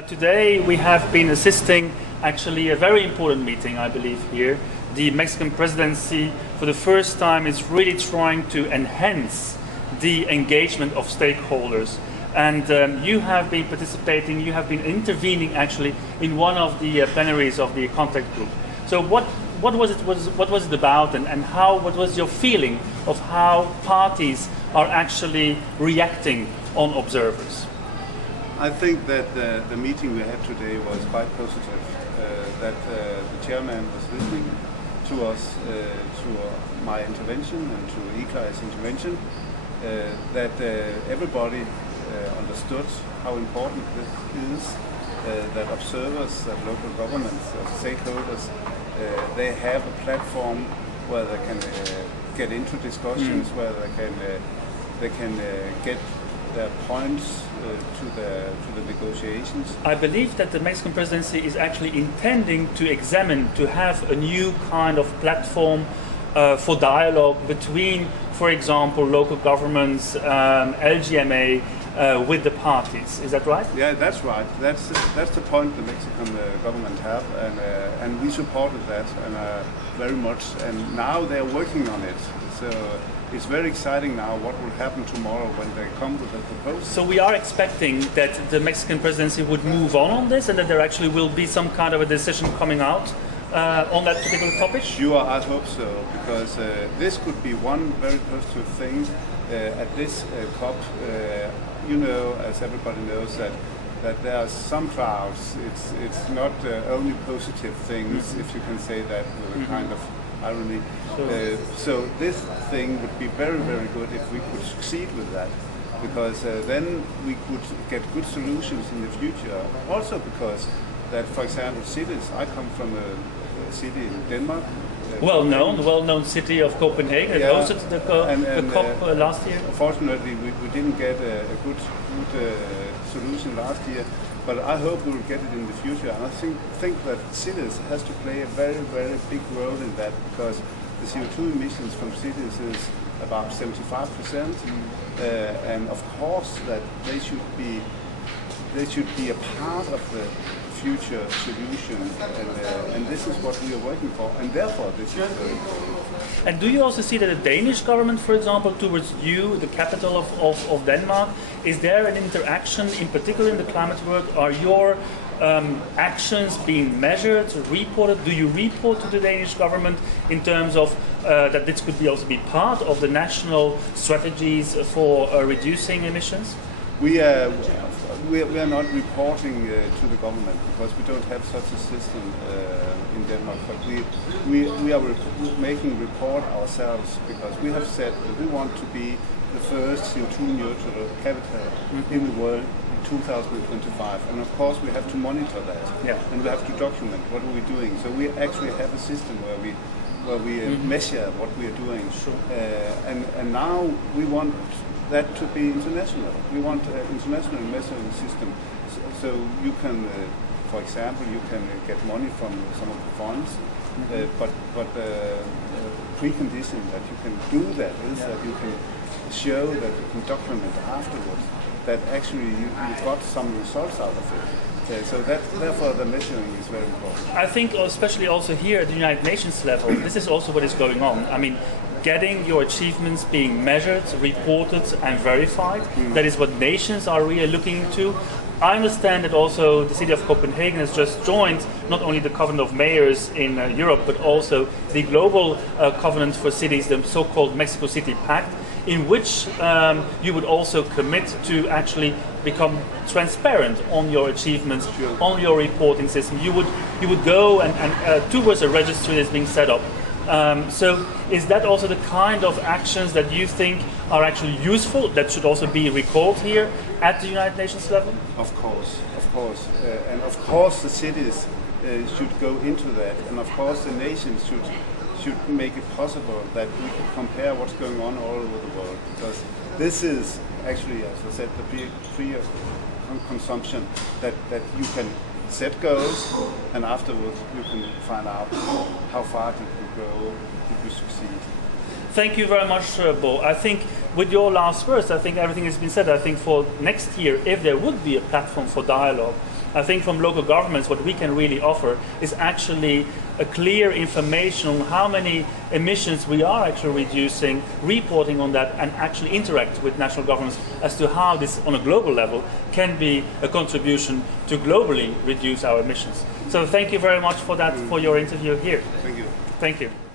Today we have been assisting actually a very important meeting, I believe, here. The Mexican presidency for the first time is really trying to enhance the engagement of stakeholders. And you have been participating, you have been intervening actually in one of the plenaries of the contact group. So what was it about, and what was your feeling of how parties are actually reacting on observers? I think that the meeting we had today was quite positive, that the chairman was listening to us, to my intervention and to Iklai's intervention, that everybody understood how important this is, that observers, that local governments, stakeholders, they have a platform where they can get into discussions, where they can get their points to the negotiations. I believe that the Mexican presidency is actually intending to have a new kind of platform for dialogue between, for example, local governments, LGMA, with the parties. Is that right? Yeah, that's right. That's the point the Mexican government have, and we supported that very much. And now they're working on it. So it's very exciting now what will happen tomorrow when they come with a proposal. So we are expecting that the Mexican presidency would move on this, and that there actually will be some kind of a decision coming out on that particular topic? Sure, I hope so, because this could be one very positive thing at this COP. You know, as everybody knows, that there are some clouds. It's not only positive things, if you can say that with a kind of irony. So this thing would be very, very good if we could succeed with that, because then we could get good solutions in the future. Also because that, for example, cities, I come from a city in Denmark. Well-known city of Copenhagen. Yeah. Hosted the COP last year. Unfortunately, we didn't get a good solution last year, but I hope we will get it in the future. And I think that cities has to play a very, very big role in that, because the CO2 emissions from cities is about 75%, and of course that they should be a part of the future solution, and this is what we are working for, and therefore this is very important. And do you also see that the Danish government, for example, towards you, the capital of Denmark, is there an interaction, in particular in the climate work? Are your actions being measured, reported? Do you report to the Danish government in terms of that this could also be part of the national strategies for reducing emissions? We are not reporting to the government, because we don't have such a system in Denmark, but we are making report ourselves, because we have said that we want to be the first CO2 neutral capital in the world in 2025, and of course we have to monitor that, and we have to document what are we doing. So we actually have a system where we measure what we are doing, and now we want that to be international. We want an international measuring system. So you can, for example, you can get money from some of the funds, but precondition that you can do that is that you can show that you can document afterwards that actually you got some results out of it. So therefore the measuring is very important. I think especially also here at the United Nations level, this is also what is going on. I mean, getting your achievements being measured, reported and verified, that is what nations are really looking into. I understand that also the City of Copenhagen has just joined not only the Covenant of Mayors in Europe, but also the global covenant for cities, the so-called Mexico City Pact, in which you would also commit to actually become transparent on your achievements, on your reporting system. You would go and towards a registry that's being set up. So is that also the kind of actions that you think are actually useful, that should also be recalled here at the United Nations level? Of course. And of course the cities should go into that, and of course the nations should make it possible that we can compare what's going on all over the world, because this is actually, as I said, the big free consumption, that you can set goals, and afterwards you can find out how far did you go, did you succeed. Thank you very much, Bo. I think with your last words, I think everything has been said. I think for next year, if there would be a platform for dialogue, I think from local governments what we can really offer is actually a clear information on how many emissions we are actually reducing, reporting on that, and actually interact with national governments as to how this on a global level can be a contribution to globally reduce our emissions. So thank you very much for that, for your interview here. Thank you. Thank you.